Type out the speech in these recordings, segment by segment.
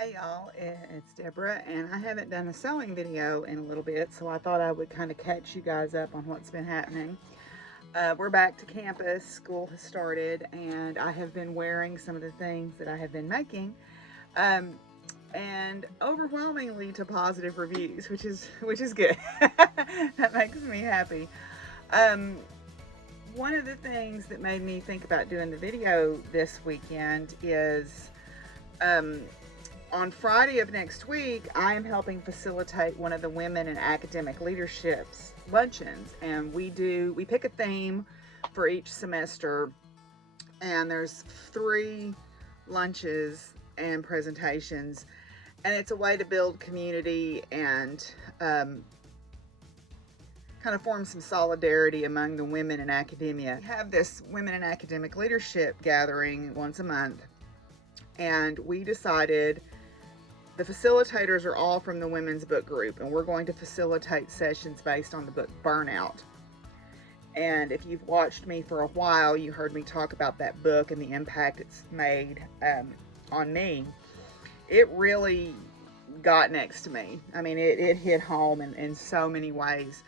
Hey y'all, it's Deborah, and I haven't done a sewing video in a little bit, so I thought I would kind of catch you guys up on what's been happening. We're back to campus, school has started, and I have been wearing some of the things that I have been making, um, and overwhelmingly to positive reviews, which is good. That makes me happy. Um, One of the things that made me think about doing the video this weekend is um, on Friday of next week, I am helping facilitate one of the women in academic leadership's luncheons, and we pick a theme for each semester, and there's 3 lunches and presentations, and it's a way to build community and kind of form some solidarity among the women in academia. We have this women in academic leadership gathering once a month, and we decided the facilitators are all from the women's book group, and we're going to facilitate sessions based on the book Burnout. And if you've watched me for a while, you heard me talk about that book and the impact it's made on me. It really got next to me. I mean, it hit home in so many ways.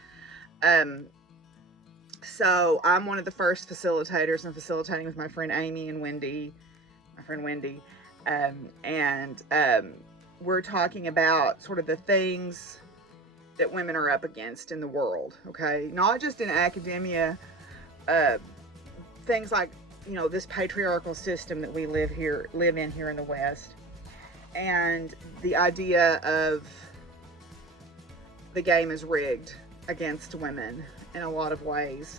So I'm one of the first facilitators. I'm facilitating with my friend Amy and Wendy, my friend Wendy, and we're talking about sort of the things that women are up against in the world, okay? Not just in academia, things like, this patriarchal system that we live in here in the West, and the idea of the game is rigged against women in a lot of ways.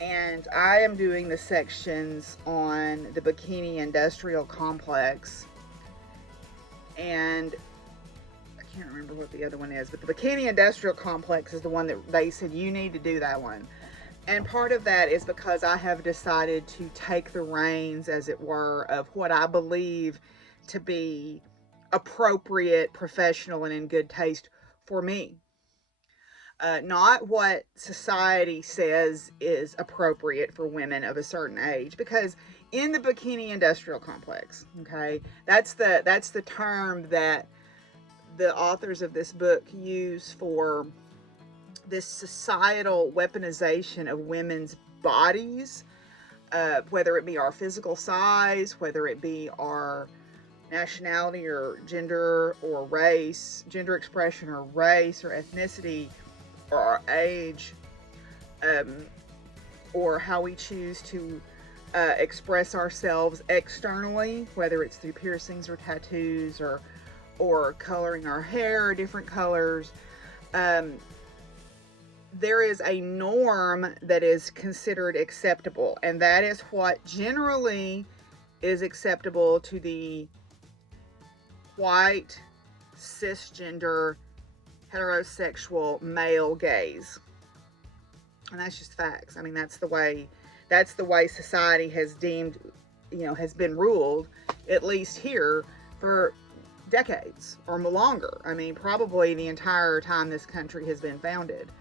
And I am doing the sections on the Bikini industrial complex, and I can't remember what the other one is, but the Bikini industrial complex is the one that they said you need to do that one. And part of that is because I have decided to take the reins, as it were, of what I believe to be appropriate, professional, and in good taste for me. Not what society says is appropriate for women of a certain age, because in the Bikini industrial complex, okay, that's the term that the authors of this book use for this societal weaponization of women's bodies, whether it be our physical size, whether it be our nationality or gender or race, gender expression or race or ethnicity, or our age, or how we choose to express ourselves externally, whether it's through piercings or tattoos or coloring our hair different colors. There is a norm that is considered acceptable, and that is what generally is acceptable to the white, cisgender, heterosexual male gaze. And that's just facts. I mean, that's the way society has deemed, has been ruled, at least here, for decades or longer. I mean, probably the entire time this country has been founded.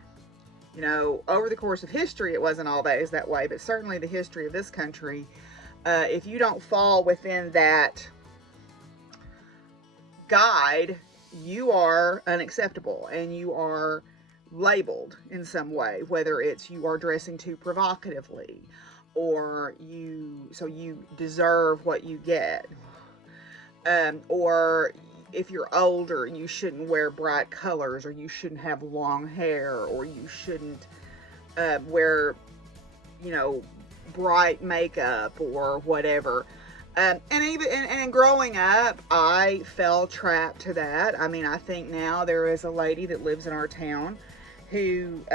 Over the course of history, it wasn't always that way, but certainly the history of this country, if you don't fall within that guide, you are unacceptable and you are labeled in some way, whether it's you are dressing too provocatively, or you deserve what you get, or if you're older, you shouldn't wear bright colors, or you shouldn't have long hair, or you shouldn't wear, bright makeup or whatever. And growing up, I fell trap to that. I mean, I think now there is a lady that lives in our town who,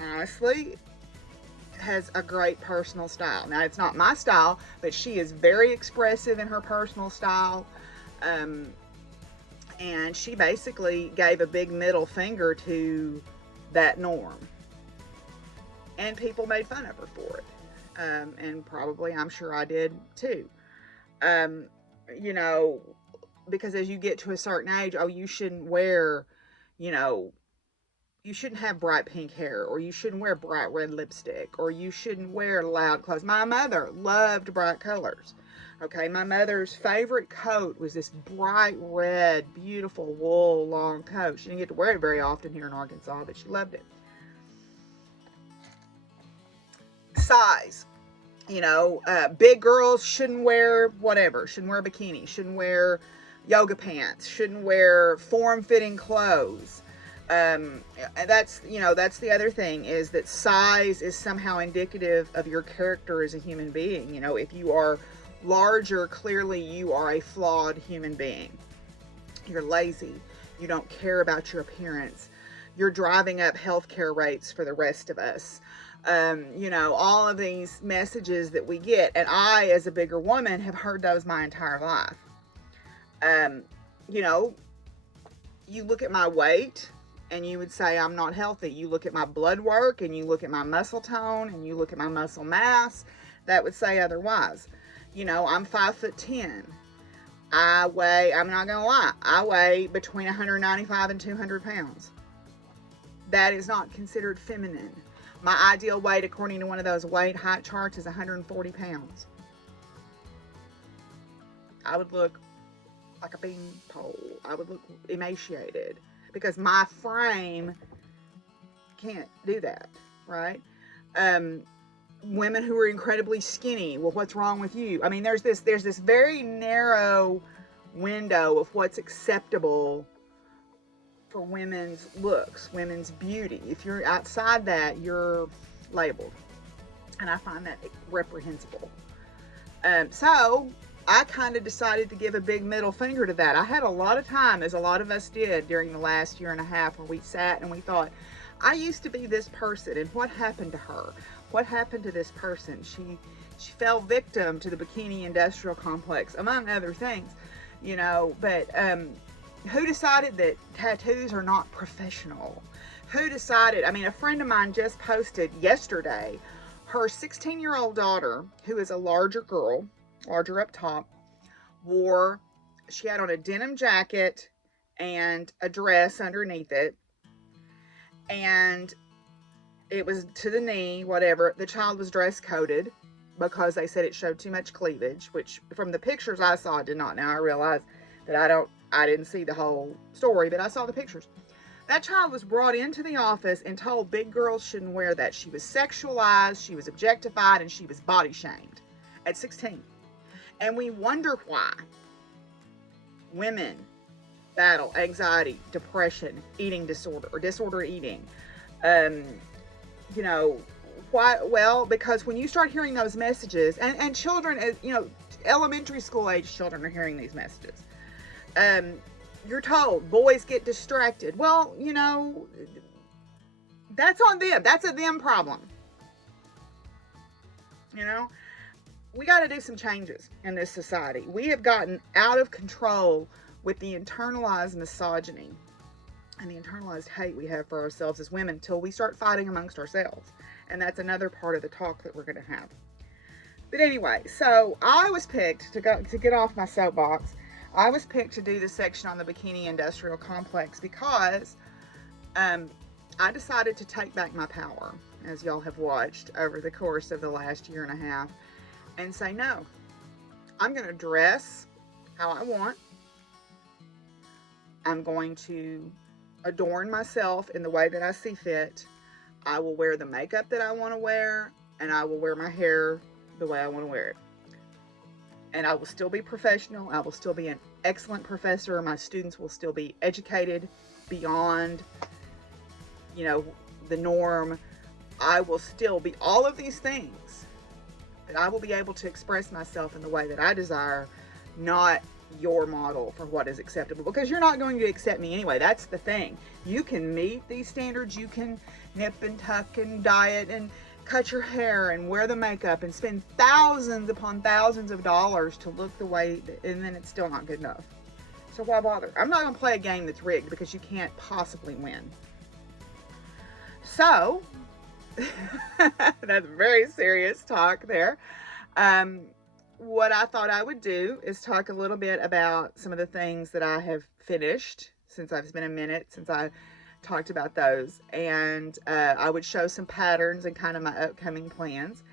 honestly, has a great personal style. Now, it's not my style, but she is very expressive in her personal style. And she basically gave a big middle finger to that norm. And people made fun of her for it. And probably, I'm sure I did too. Because as you get to a certain age, you shouldn't wear, you shouldn't have bright pink hair, or you shouldn't wear bright red lipstick, or you shouldn't wear loud clothes. My mother loved bright colors. Okay, my mother's favorite coat was this bright red, beautiful wool long coat. She didn't get to wear it very often here in Arkansas, but she loved it. Size. Big girls shouldn't wear whatever, shouldn't wear a bikini, shouldn't wear yoga pants, shouldn't wear form-fitting clothes. And that's the other thing, is that size is somehow indicative of your character as a human being. If you are larger, clearly you are a flawed human being. You're lazy. You don't care about your appearance. You're driving up healthcare rates for the rest of us. All of these messages that we get, and I, as a bigger woman, have heard those my entire life. You look at my weight and you would say I'm not healthy. You look at my blood work and you look at my muscle tone and you look at my muscle mass, that would say otherwise. I'm 5'10". I'm not gonna lie, I weigh between 195 and 200 pounds. That is not considered feminine. My ideal weight, according to one of those weight height charts, is 140 pounds. I would look like a beanpole. I would look emaciated because my frame can't do that, right? Women who are incredibly skinny, well, what's wrong with you? I mean, there's this very narrow window of what's acceptable for women's looks, women's beauty. If you're outside that, you're labeled. And I find that reprehensible. So I kind of decided to give a big middle finger to that. I had a lot of time, as a lot of us did during the last year and a half, where we sat and we thought, I used to be this person, and what happened to her? What happened to this person? She fell victim to the bikini industrial complex, among other things, but who decided that tattoos are not professional? Who decided? I mean, a friend of mine just posted yesterday, her 16-year-old daughter, who is a larger girl, larger up top, she had on a denim jacket and a dress underneath it, and it was to the knee, whatever. The child was dress coded because they said it showed too much cleavage, which from the pictures I saw, it did not. Now I realize that I didn't see the whole story, but I saw the pictures. That child was brought into the office and told big girls shouldn't wear that. She was sexualized, she was objectified, and she was body shamed at 16. And we wonder why women battle anxiety, depression, eating disorder, or disorder eating. Why? Well, because when you start hearing those messages, and children, elementary school age children are hearing these messages. You're told boys get distracted. Well, that's on them. That's a them problem. We got to do some changes in this society. We have gotten out of control with the internalized misogyny and the internalized hate we have for ourselves as women until we start fighting amongst ourselves. And that's another part of the talk that we're going to have. But anyway, so I was picked to get off my soapbox. I was picked to do this section on the bikini industrial complex because I decided to take back my power, as y'all have watched over the course of the last year and a half, and say, no, I'm going to dress how I want. I'm going to adorn myself in the way that I see fit. I will wear the makeup that I want to wear, and I will wear my hair the way I want to wear it. And I will still be professional. I will still be an excellent professor. My students will still be educated beyond, the norm. I will still be all of these things, but I will be able to express myself in the way that I desire, not your model for what is acceptable, because you're not going to accept me anyway. That's the thing. You can meet these standards. You can nip and tuck and diet and cut your hair and wear the makeup and spend thousands upon thousands of dollars to look the way, and then it's still not good enough. So why bother? I'm not going to play a game that's rigged because you can't possibly win. So that's very serious talk there. What I thought I would do is talk a little bit about some of the things that I have finished since it's been a minute since I talked about those, and I would show some patterns and kind of my upcoming plans,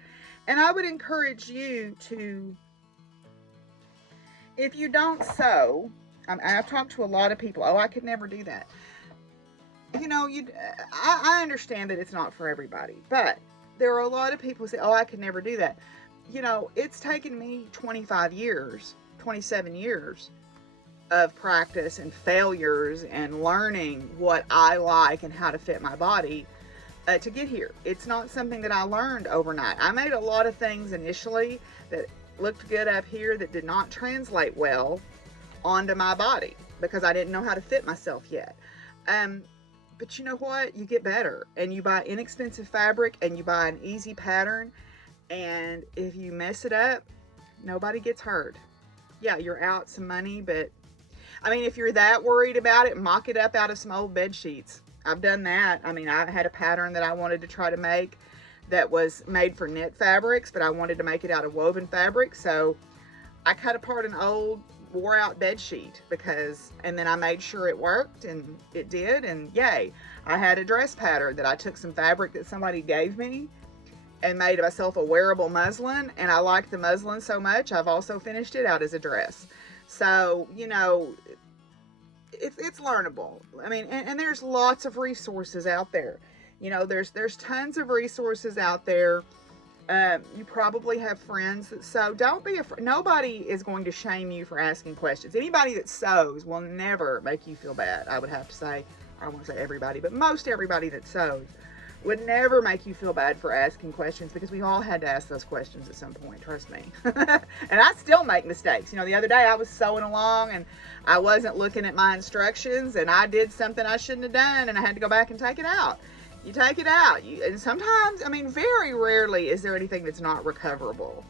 and I would encourage you to if you don't sew, I've talked to a lot of people, oh, I could never do that. You know, I understand that it's not for everybody, but there are a lot of people who say, oh, I could never do that. You know, it's taken me 25 years, 27 years of practice and failures and learning what I like and how to fit my body to get here. It's not something that I learned overnight. I made a lot of things initially that looked good up here that did not translate well onto my body because I didn't know how to fit myself yet. But you know what? You get better and you buy inexpensive fabric and you buy an easy pattern. And if you mess it up, nobody gets hurt. Yeah, you're out some money, but I mean, if you're that worried about it, mock it up out of some old bed sheets. I've done that. I mean, I had a pattern that I wanted to try to make that was made for knit fabrics, but I wanted to make it out of woven fabric. So I cut apart an old wore out bed sheet and then I made sure it worked, and it did, and yay. I had a dress pattern that I took some fabric that somebody gave me and made myself a wearable muslin, and I liked the muslin so much I've also finished it out as a dress. So, you know, it's learnable. I mean, and there's lots of resources out there. You know, there's tons of resources out there. You probably have friends that sew. Don't be afraid. Nobody is going to shame you for asking questions. Anybody that sews will never make you feel bad. I would have to say, I won't say everybody, but most everybody that sews would never make you feel bad for asking questions, because we all had to ask those questions at some point, trust me. And I still make mistakes. You know, the other day I was sewing along and I wasn't looking at my instructions and I did something I shouldn't have done and I had to go back and take it out. You take it out. And sometimes, I mean, very rarely is there anything that's not recoverable.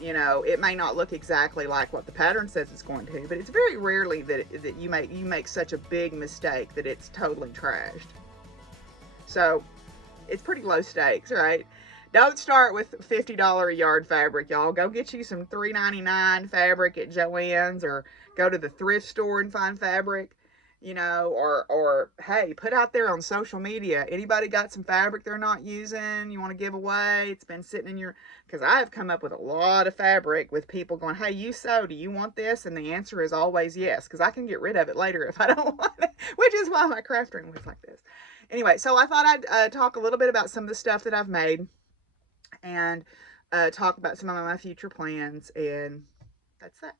You know, it may not look exactly like what the pattern says it's going to, but it's very rarely that you make such a big mistake that it's totally trashed. So it's pretty low stakes, right? Don't start with $50 a yard fabric, y'all. Go get you some $3.99 fabric at Joann's, or go to the thrift store and find fabric, you know, or hey, put out there on social media. Anybody got some fabric they're not using, you want to give away? It's been sitting in your, because I have come up with a lot of fabric with people going, hey, you sew, do you want this? And the answer is always yes, because I can get rid of it later if I don't want it, which is why my craft room looks like this. Anyway, so I thought I'd talk a little bit about some of the stuff that I've made, and talk about some of my future plans, and that's that.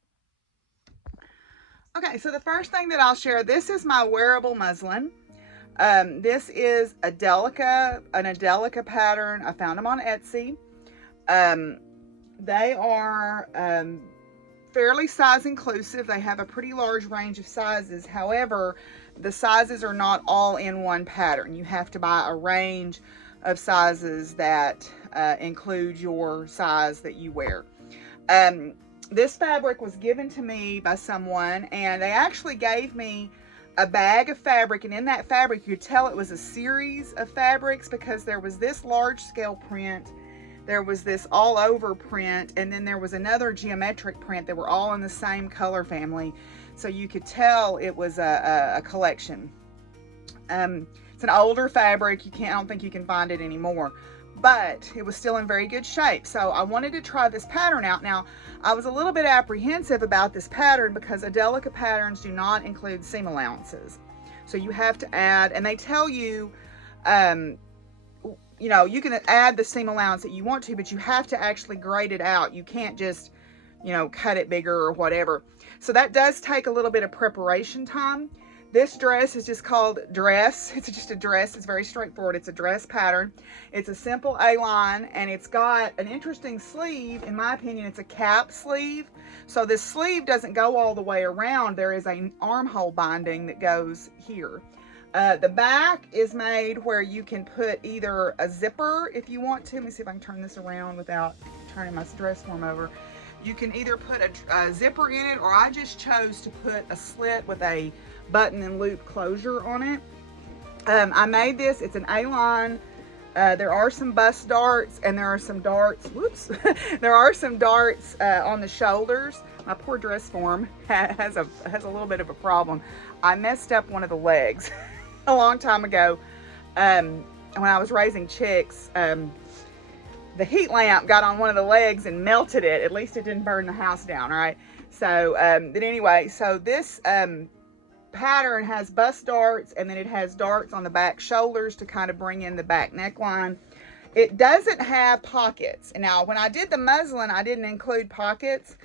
Okay, so the first thing that I'll share, this is my wearable muslin. This is an Adelica pattern. I found them on Etsy. They are fairly size inclusive. They have a pretty large range of sizes. However, the sizes are not all in one pattern. You have to buy a range of sizes that include your size that you wear. This fabric was given to me by someone, and they actually gave me a bag of fabric, and in that fabric you could tell it was a series of fabrics, because there was this large scale print, there was this all over print, and then there was another geometric print that were all in the same color family, so you could tell it was a collection. It's an older fabric. I don't think you can find it anymore, but it was still in very good shape. So I wanted to try this pattern out. Now, I was a little bit apprehensive about this pattern because Adelica patterns do not include seam allowances. So you have to add, and they tell you, you know, you can add the seam allowance that you want to, but you have to actually grade it out. You can't just, you know, cut it bigger or whatever. So that does take a little bit of preparation time. This dress is just called dress. It's just a dress. It's very straightforward. It's a dress pattern. It's a simple A-line, and it's got an interesting sleeve. In my opinion, it's a cap sleeve. So this sleeve doesn't go all the way around. There is an armhole binding that goes here. The back is made where you can put either a zipper if you want to. Let me see if I can turn this around without turning my dress form over. You can either put a zipper in it, or I just chose to put a slit with a button and loop closure on it. I made this. It's an A-line. There are some bust darts, and there are some darts. Whoops. There are some darts on the shoulders. My poor dress form has a little bit of a problem. I messed up one of the legs a long time ago. When I was raising chicks, the heat lamp got on one of the legs and melted it. At least it didn't burn the house down, right? So, but anyway, so this pattern has bust darts, and then it has darts on the back shoulders to kind of bring in the back neckline. It doesn't have pockets. And now, when I did the muslin, I didn't include pockets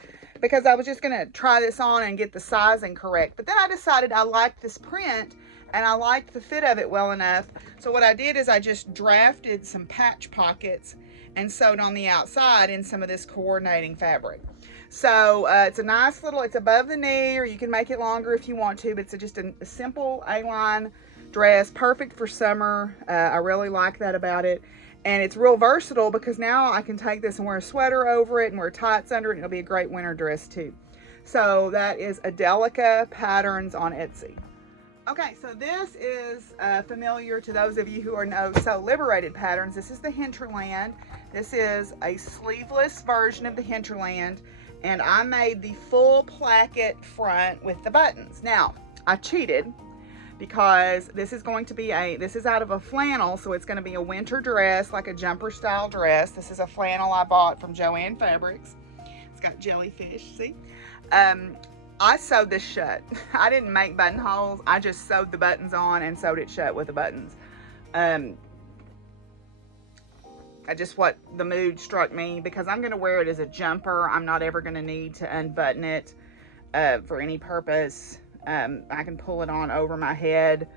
because I was just going to try this on and get the sizing correct. But then I decided I liked this print and I liked the fit of it well enough. So what I did is I just drafted some patch pockets and sewed on the outside in some of this coordinating fabric. So it's a nice little, it's above the knee, or you can make it longer if you want to, but it's just a simple A-line dress, perfect for summer. I really like that about it. And it's real versatile because now I can take this and wear a sweater over it and wear tights under it, and it'll be a great winter dress too. So that is Adelica Patterns on Etsy. Okay, so this is familiar to those of you who know Sew Liberated patterns. This is the Hinterland. This is a sleeveless version of the Hinterland, and I made the full placket front with the buttons. Now, I cheated because this is going to be this is out of a flannel, so it's going to be a winter dress, like a jumper style dress. This is a flannel I bought from Joann Fabrics. It's got jellyfish, see? I sewed this shut. I didn't make buttonholes. I just sewed the buttons on and sewed it shut with the buttons. What the mood struck me, because I'm going to wear it as a jumper. I'm not ever going to need to unbutton it for any purpose. I can pull it on over my head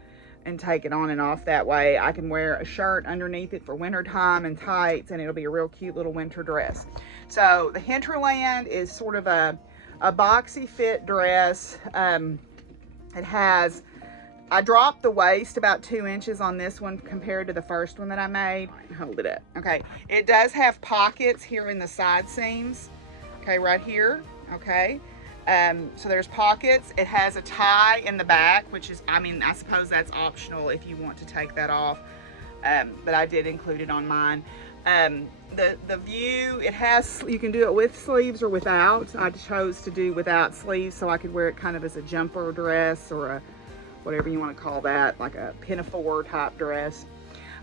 and take it on and off that way. I can wear a shirt underneath it for winter time and tights, and it'll be a real cute little winter dress. So the Hinterland is sort of a boxy fit dress. It has, I dropped the waist about 2 inches on this one compared to the first one that I made. Hold it up. Okay, it does have pockets here in the side seams. Okay, right here. Okay. So there's pockets. It has a tie in the back, which is, I mean, I suppose that's optional if you want to take that off. But I did include it on mine. The view, it has, you can do it with sleeves or without. I chose to do without sleeves so I could wear it kind of as a jumper dress, or a, whatever you want to call that, like a pinafore type dress.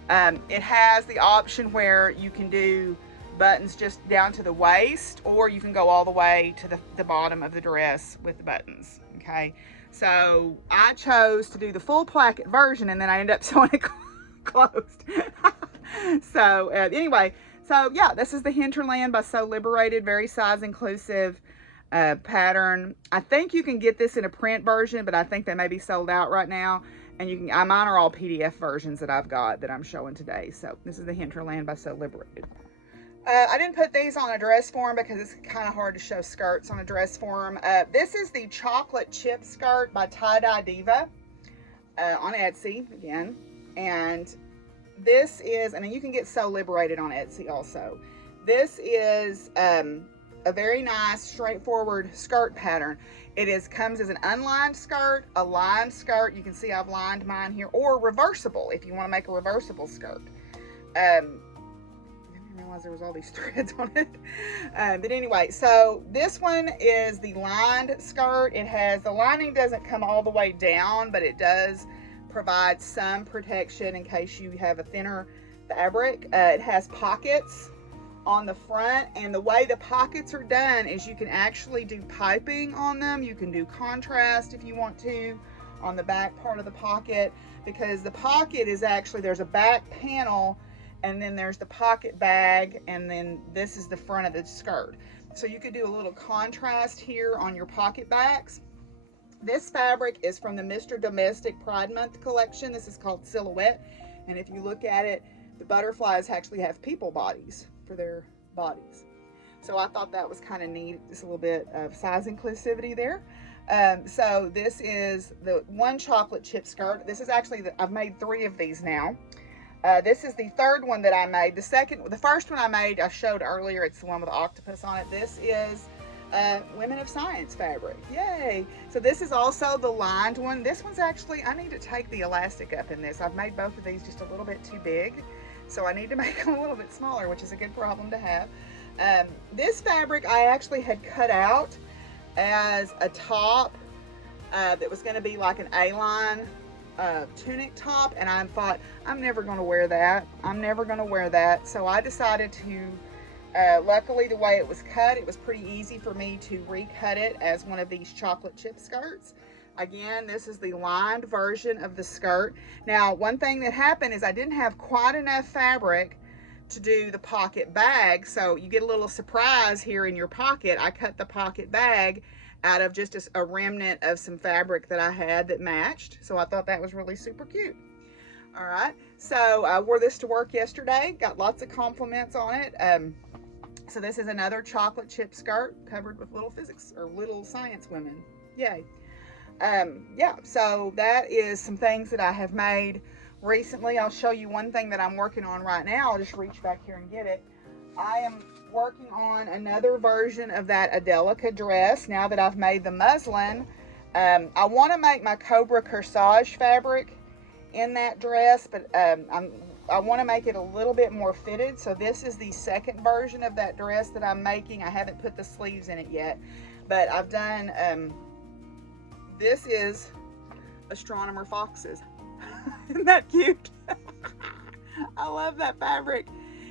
It has the option where you can do buttons just down to the waist, or you can go all the way to the bottom of the dress with the buttons. Okay, so I chose to do the full placket version, and then I ended up sewing it closed. So anyway, so yeah, this is the Hinterland by Sew Liberated, very size inclusive pattern. I think you can get this in a print version, but I think they may be sold out right now. And you can, mine are all PDF versions that I've got that I'm showing today. So this is the Hinterland by Sew Liberated. I didn't put these on a dress form because it's kind of hard to show skirts on a dress form. This is the Chocolate Chip Skirt by Tie Dye Diva on Etsy again. And this is, and then you can get Sew Liberated on Etsy also. This is a very nice, straightforward skirt pattern. It comes as an unlined skirt, a lined skirt. You can see I've lined mine here, or reversible if you want to make a reversible skirt. I didn't realize there was all these threads on it. But anyway, so this one is the lined skirt. It has, the lining doesn't come all the way down, but it does provide some protection in case you have a thinner fabric. It has pockets on the front, and the way the pockets are done is you can actually do piping on them. You can do contrast if you want to on the back part of the pocket, because the pocket is actually, there's a back panel, and then there's the pocket bag, and then this is the front of the skirt. So you could do a little contrast here on your pocket backs. This fabric is from the Mr. Domestic Pride Month collection. This is called Silhouette, and if you look at it, the butterflies actually have people bodies for their bodies. So I thought that was kind of neat, just a little bit of size inclusivity there. So this is the one chocolate chip skirt. This is actually, I've made 3 of these now. This is the third one that I made. The first one I made, I showed earlier, it's the one with the octopus on it. This is Women of Science fabric. Yay! So this is also the lined one. This one's actually, I need to take the elastic up in this. I've made both of these just a little bit too big, so I need to make them a little bit smaller, which is a good problem to have. This fabric I actually had cut out as a top that was going to be like an A-line tunic top, and I thought, I'm never going to wear that. I'm never going to wear that. So I decided to Luckily, the way it was cut, it was pretty easy for me to recut it as one of these chocolate chip skirts. Again, this is the lined version of the skirt. Now, one thing that happened is I didn't have quite enough fabric to do the pocket bag, so you get a little surprise here in your pocket. I cut the pocket bag out of just a remnant of some fabric that I had that matched, so I thought that was really super cute. All right, so I wore this to work yesterday, got lots of compliments on it. So this is another chocolate chip skirt covered with little physics or little science women. Yay. Yeah, so that is some things that I have made recently. I'll show you one thing that I'm working on right now. I'll just reach back here and get it. I am working on another version of that Adelica dress now that I've made the muslin. I want to make my Cobra corsage fabric in that dress, but I want to make it a little bit more fitted. So this is the second version of that dress that I'm making. I haven't put the sleeves in it yet, but I've done, this is Astronomer Foxes. Isn't that cute? I love that fabric.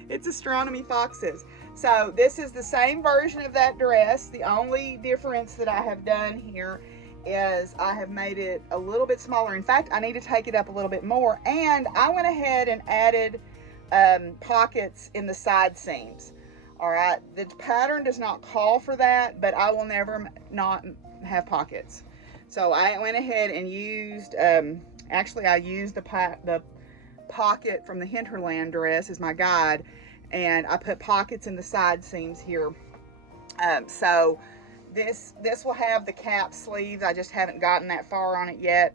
It's Astronomy Foxes. So this is the same version of that dress. The only difference that I have done here is I have made it a little bit smaller. In fact, I need to take it up a little bit more, and I went ahead and added pockets in the side seams. All right, the pattern does not call for that, but I will never not have pockets. So I went ahead and used, actually I used the pocket from the Hinterland dress as my guide, and I put pockets in the side seams here. So this will have the cap sleeves. I just haven't gotten that far on it yet.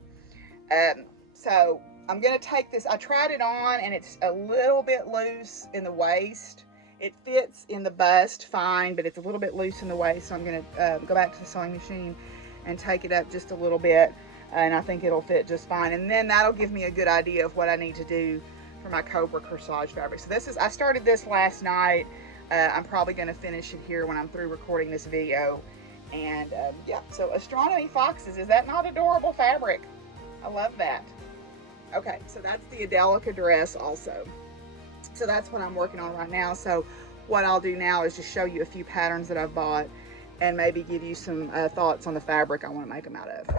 So I'm gonna take this, I tried it on and it's a little bit loose in the waist. It fits in the bust fine, but it's a little bit loose in the waist. So I'm gonna go back to the sewing machine and take it up just a little bit, and I think it'll fit just fine. And then that'll give me a good idea of what I need to do for my Cobra corsage fabric. So this is, I started this last night. I'm probably gonna finish it here when I'm through recording this video. And yeah, so Astronomy Foxes, is that not adorable fabric? I love that. Okay, so that's the Adelica dress also. So that's what I'm working on right now. So what I'll do now is just show you a few patterns that I've bought and maybe give you some thoughts on the fabric I want to make them out of.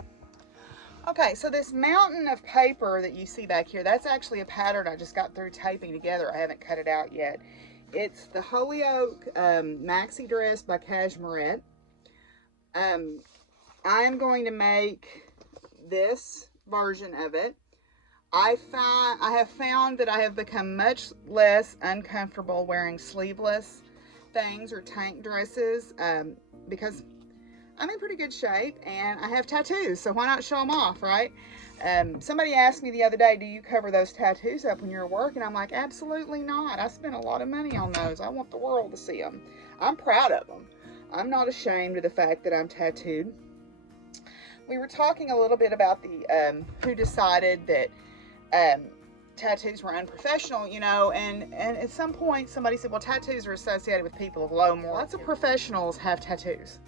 Okay, so this mountain of paper that you see back here, that's actually a pattern I just got through taping together. I haven't cut it out yet. It's the Holyoke maxi dress by Cashmerette. I am going to make this version of it. I have found that I have become much less uncomfortable wearing sleeveless things or tank dresses because I'm in pretty good shape and I have tattoos, so why not show them off, right? Somebody asked me the other day, do you cover those tattoos up when you're at work? And I'm like, absolutely not. I spent a lot of money on those. I want the world to see them. I'm proud of them. I'm not ashamed of the fact that I'm tattooed. We were talking a little bit about the who decided that tattoos were unprofessional, you know, and at some point somebody said, well, tattoos are associated with people of low morals. Lots of professionals have tattoos.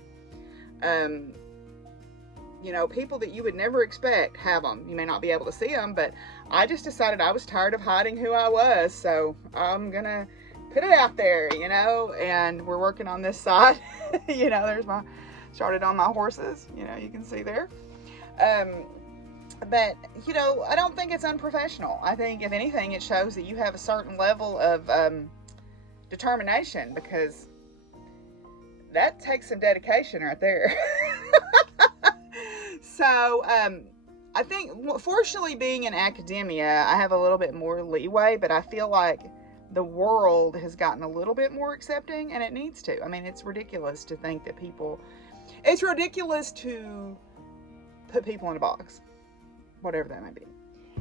You know, people that you would never expect have them. You may not be able to see them, but I just decided I was tired of hiding who I was, so I'm gonna put it out there, you know. And we're working on this side. You know, there's my, started on my horses, you know, you can see there. But, you know, I don't think it's unprofessional. I think, if anything, it shows that you have a certain level of determination, because that takes some dedication right there. So, I think, fortunately, being in academia, I have a little bit more leeway, but I feel like the world has gotten a little bit more accepting, and it needs to. I mean, it's ridiculous to think that it's ridiculous to put people in a box, whatever that may be.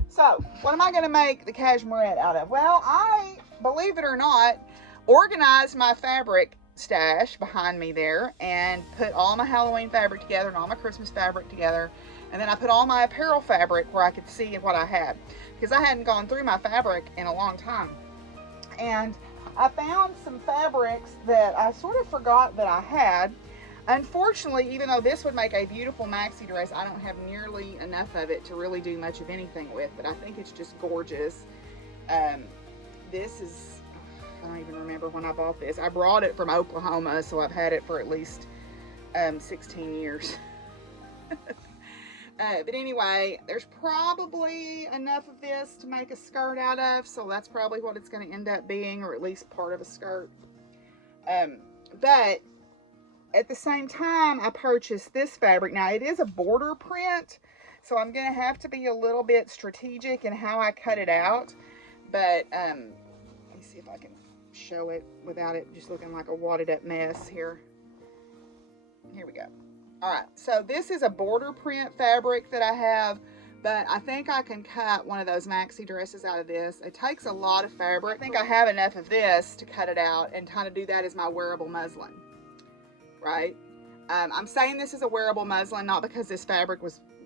So, what am I going to make the Cashmerette out of? Well, I, believe it or not, organized my fabric stash behind me there and put all my Halloween fabric together and all my Christmas fabric together, and then I put all my apparel fabric where I could see what I had, because I hadn't gone through my fabric in a long time. And I found some fabrics that I sort of forgot that I had. Unfortunately, even though this would make a beautiful maxi dress, I don't have nearly enough of it to really do much of anything with, but I think it's just gorgeous. This is, I don't even remember when I bought this. I brought it from Oklahoma, so I've had it for at least 16 years. But anyway, there's probably enough of this to make a skirt out of, so that's probably what it's going to end up being, or at least part of a skirt. But at the same time, I purchased this fabric. Now, it is a border print, so I'm going to have to be a little bit strategic in how I cut it out. But let me see if I can show it without it just looking like a wadded up mess here. Here we go. All right, so this is a border print fabric that I have, but I think I can cut one of those maxi dresses out of this. It takes a lot of fabric. I think I have enough of this to cut it out and kind of do that as my wearable muslin, right? I'm saying this is a wearable muslin, not because this fabric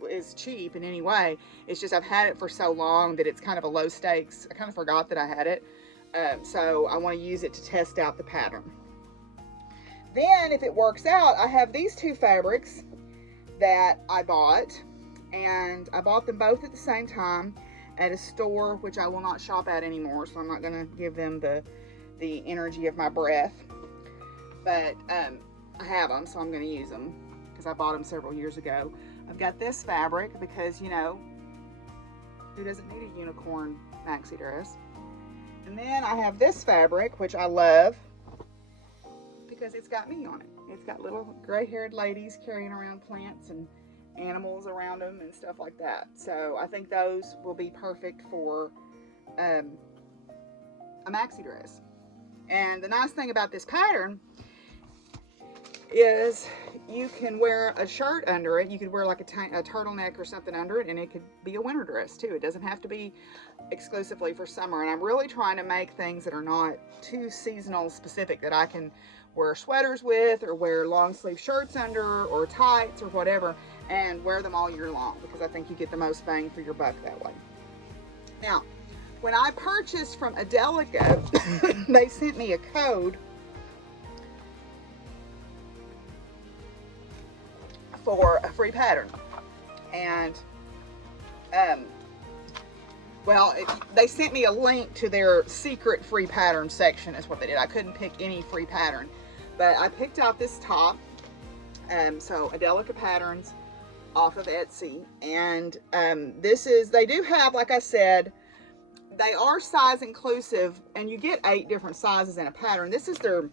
is cheap in any way. It's just I've had it for so long that it's kind of a low stakes. I kind of forgot that I had it. So I want to use it to test out the pattern. Then, if it works out, I have these two fabrics that I bought, and I bought them both at the same time at a store, which I will not shop at anymore, so I'm not going to give them the energy of my breath. But I have them, so I'm going to use them because I bought them several years ago. I've got this fabric because, you know, who doesn't need a unicorn maxi dress? And then I have this fabric, which I love, because it's got me on it. It's got little gray-haired ladies carrying around plants and animals around them and stuff like that. So I think those will be perfect for a maxi dress. And the nice thing about this pattern is you can wear a shirt under it. You could wear like a turtleneck or something under it, and it could be a winter dress too. It doesn't have to be exclusively for summer. And I'm really trying to make things that are not too seasonal specific, that I can wear sweaters with, or wear long sleeve shirts under, or tights, or whatever, and wear them all year long, because I think you get the most bang for your buck that way. Now, when I purchased from Adelica, they sent me a code for a free pattern. And well, they sent me a link to their secret free pattern section is what they did. I couldn't pick any free pattern, but I picked out this top. So Adelica Patterns off of Etsy. And this is, they do have, like I said, they are size inclusive, and you get 8 different sizes in a pattern. This is their,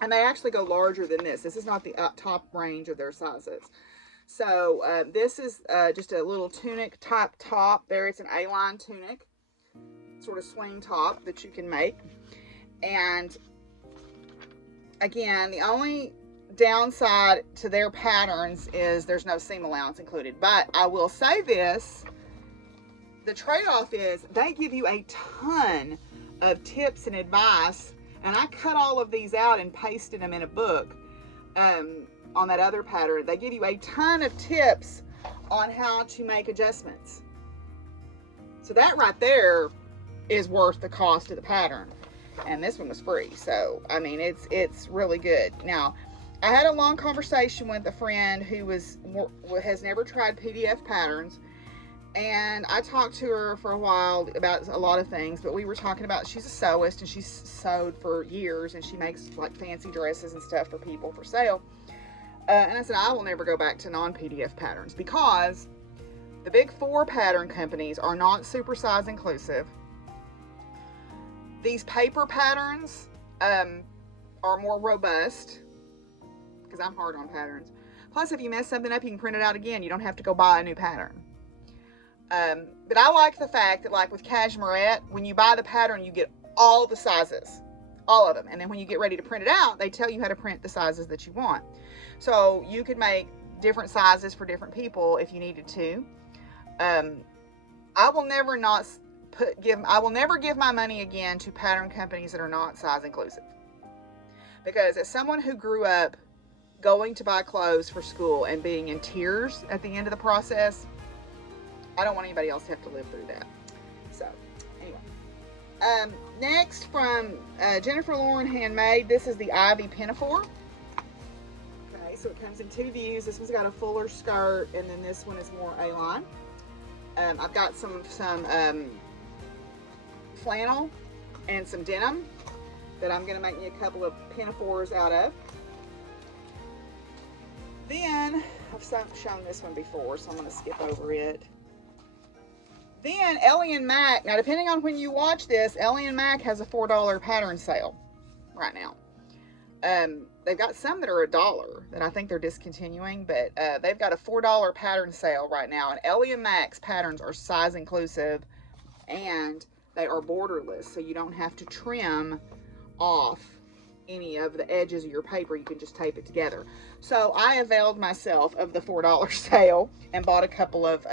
and they actually go larger than this. This is not the top range of their sizes. So this is just a little tunic type top. There, it's an A-line tunic, sort of swing top that you can make. And again, the only downside to their patterns is there's no seam allowance included. But I will say this, the trade-off is they give you a ton of tips and advice. And I cut all of these out and pasted them in a book on that other pattern. They give you a ton of tips on how to make adjustments. So that right there is worth the cost of the pattern. And this one was free. So, I mean, it's really good. Now, I had a long conversation with a friend who has never tried PDF patterns. And I talked to her for a while about a lot of things, but we were talking about, she's a sewist and she's sewed for years, and she makes like fancy dresses and stuff for people for sale. And I said, I will never go back to non-PDF patterns, because the big 4 pattern companies are not super size inclusive. These paper patterns are more robust, because I'm hard on patterns. Plus, if you mess something up, you can print it out again. You don't have to go buy a new pattern. But I like the fact that, like with Cashmerette, when you buy the pattern, you get all the sizes, all of them. And then when you get ready to print it out, they tell you how to print the sizes that you want. So you could make different sizes for different people if you needed to. I will never give my money again to pattern companies that are not size inclusive. Because as someone who grew up going to buy clothes for school and being in tears at the end of the process, I don't want anybody else to have to live through that. So, anyway. Next, from Jennifer Lauren Handmade, this is the Ivy Pinafore. Okay, so it comes in 2 views. This one's got a fuller skirt, and then this one is more A-line. I've got some flannel and some denim. that I'm going to make me a couple of pinafores out of. Then, I've shown this one before, so I'm going to skip over it. Then, Ellie & Mac, now depending on when you watch this, Ellie & Mac has a $4 pattern sale right now. They've got some that are $1 that I think they're discontinuing, but they've got a $4 pattern sale right now. And Ellie & Mac's patterns are size inclusive, and they are borderless, so you don't have to trim off any of the edges of your paper. You can just tape it together. So I availed myself of the $4 sale and bought a couple of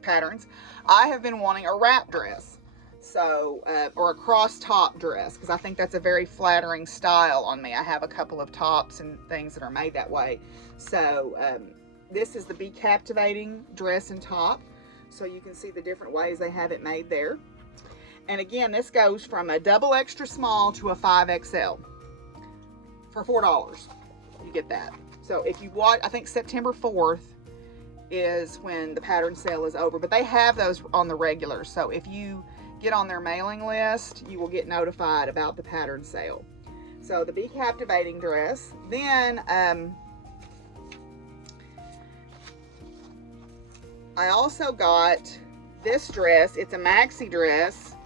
patterns. I have been wanting a wrap dress, so or a cross top dress, because I think that's a very flattering style on me. I have a couple of tops and things that are made that way. So this is the Be Captivating dress and top, so you can see the different ways they have it made there. And again, this goes from a double extra small to a 5XL for $4. You get that. So if you watch, I think September 4th is when the pattern sale is over, but they have those on the regular. So if you get on their mailing list, you will get notified about the pattern sale. So the Be Captivating dress. Then I also got this dress. It's a maxi dress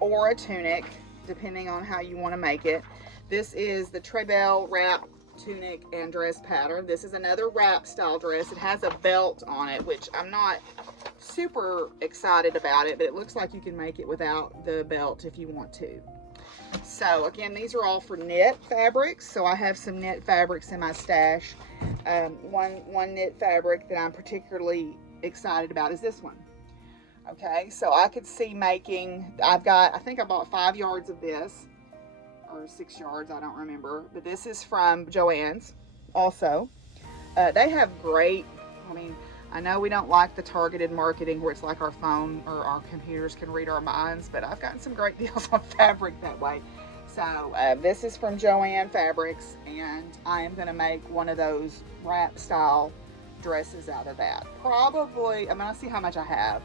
or a tunic, depending on how you want to make it. This is the Trebel wrap tunic and dress pattern. This is another wrap style dress. It has a belt on it, which I'm not super excited about it, but it looks like you can make it without the belt if you want to. So again, these are all for knit fabrics. So I have some knit fabrics in my stash. One knit fabric that I'm particularly excited about is this one. Okay, so I could see making, I think I bought 5 yards of this, or 6 yards, I don't remember, but this is from Joann's also. They have great, I mean, I know we don't like the targeted marketing where it's like our phone or our computers can read our minds, but I've gotten some great deals on fabric that way. So this is from Joann Fabrics, and I am going to make one of those wrap style dresses out of that. Probably, I'm going to see how much I have.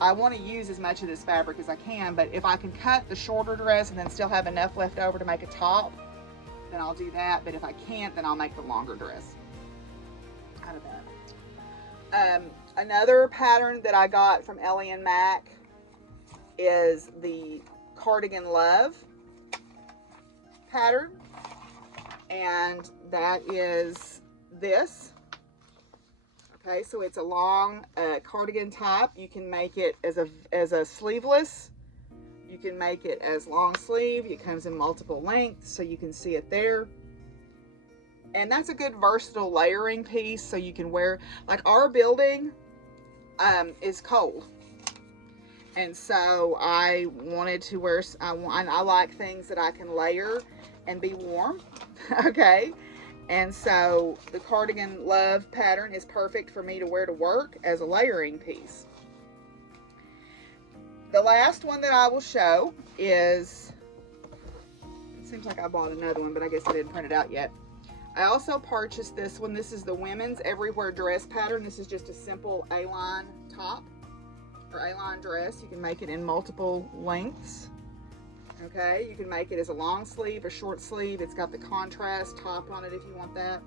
I want to use as much of this fabric as I can, but if I can cut the shorter dress and then still have enough left over to make a top, then I'll do that. But if I can't, then I'll make the longer dress out of that. Another pattern that I got from Ellie & Mac is the Cardigan Love pattern, and that is this. Okay, so it's a long cardigan top. You can make it as a sleeveless. You can make it as long sleeve. It comes in multiple lengths, so you can see it there. And that's a good versatile layering piece, so you can wear, like our building is cold. And so I wanted to wear, I like things that I can layer and be warm, okay? And so the Cardigan Love pattern is perfect for me to wear to work as a layering piece. The last one that I will show is, it seems like I bought another one, but I guess I didn't print it out yet. I also purchased this one. This is the Women's Everywhere Dress pattern. This is just a simple A-line top or A-line dress. You can make it in multiple lengths. Okay, you can make it as a long sleeve, a short sleeve. It's got the contrast top on it if you want that.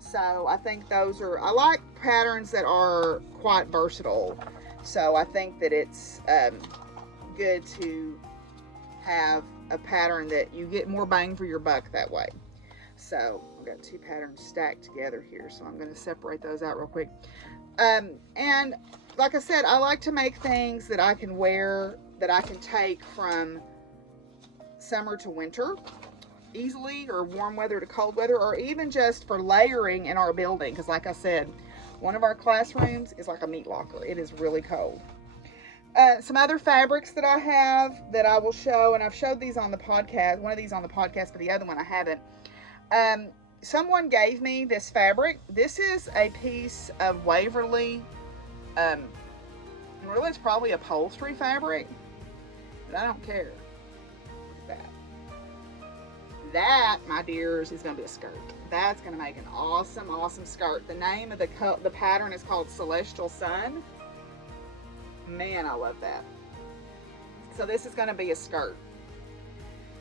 So I think those are, I like patterns that are quite versatile. So I think that it's good to have a pattern that you get more bang for your buck that way. So I've got 2 patterns stacked together here, so I'm going to separate those out real quick. And like I said, I like to make things that I can wear, that I can take from summer to winter easily, or warm weather to cold weather, or even just for layering in our building, because like I said, one of our classrooms is like a meat locker. It is really cold. Some other fabrics that I have that I will show, and I've showed these on the podcast, one of these on the podcast, but the other one I haven't. Someone gave me this fabric. This is a piece of Waverly, really it's probably upholstery fabric, but I don't care. That, my dears, is going to be a skirt. That's going to make an awesome, awesome skirt. The name of the pattern is called Celestial Sun. Man, I love that. So this is going to be a skirt.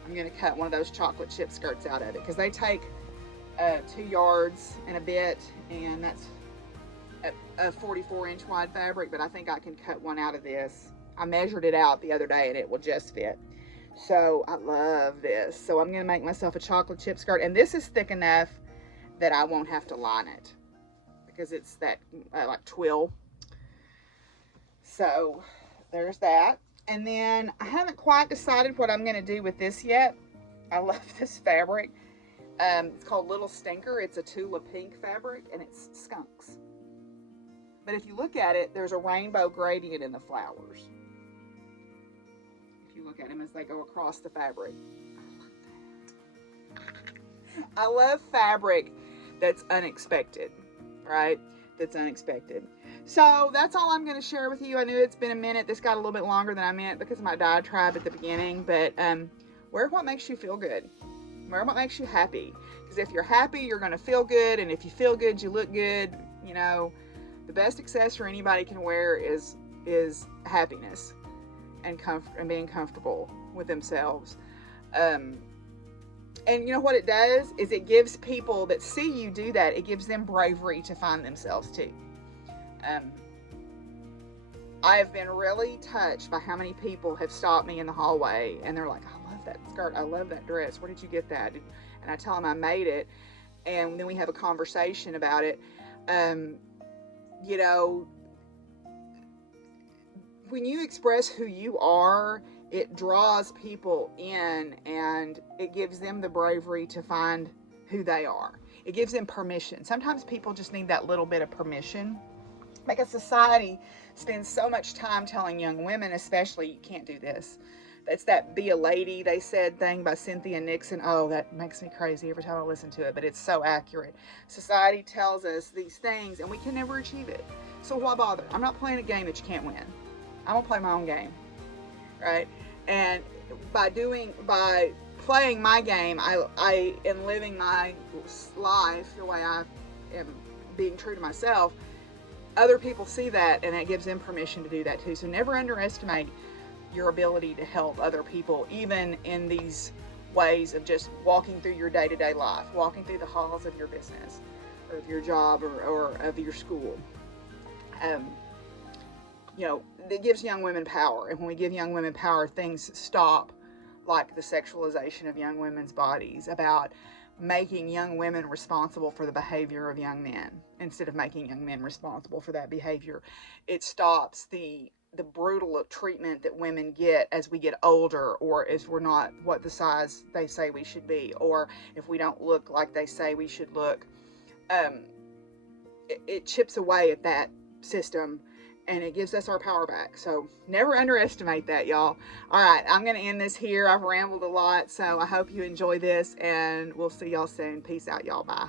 I'm going to cut one of those chocolate chip skirts out of it, because they take 2 yards and a bit, and that's a 44-inch wide fabric, but I think I can cut one out of this. I measured it out the other day and it will just fit. So I love this. So I'm going to make myself a chocolate chip skirt, and this is thick enough that I won't have to line it, because it's that like twill. So there's that. And then I haven't quite decided what I'm going to do with this yet. I love this fabric. It's called Little Stinker. It's a Tula pink fabric, and it's skunks. But if you look at it, there's a rainbow gradient in the flowers. If you look at them as they go across the fabric. I love fabric that's unexpected, right? That's unexpected. So that's all I'm going to share with you. I knew it's been a minute. This got a little bit longer than I meant because of my diatribe at the beginning. But wear what makes you feel good. Wear what makes you happy. Because if you're happy, you're going to feel good. And if you feel good, you look good. You know, the best accessory anybody can wear is happiness and comfort and being comfortable with themselves. And you know what it does is it gives people that see you do that, it gives them bravery to find themselves too. I have been really touched by how many people have stopped me in the hallway and they're like, I love that skirt, I love that dress, where did you get that? And I tell them I made it, and then we have a conversation about it. You know, when you express who you are, it draws people in, and it gives them the bravery to find who they are. It gives them permission. Sometimes people just need that little bit of permission. Because society spends so much time telling young women, especially, you can't do this. It's that Be a Lady, they said thing by Cynthia Nixon. Oh, that makes me crazy every time I listen to it, but it's so accurate. Society tells us these things, and we can never achieve it. So why bother? I'm not playing a game that you can't win. I'm gonna play my own game, right? And by playing my game, I am living my life the way I am being true to myself. Other people see that, and that gives them permission to do that too. So never underestimate your ability to help other people, even in these ways of just walking through your day-to-day life, walking through the halls of your business or of your job or of your school. You know, it gives young women power, and when we give young women power, things stop, like the sexualization of young women's bodies, about making young women responsible for the behavior of young men instead of making young men responsible for that behavior. It stops the brutal treatment that women get as we get older, or if we're not what the size they say we should be, or if we don't look like they say we should look. It chips away at that system, and it gives us our power back. So never underestimate that, y'all. All right, I'm going to end this here. I've rambled a lot, so I hope you enjoy this, and we'll see y'all soon. Peace out, y'all. Bye.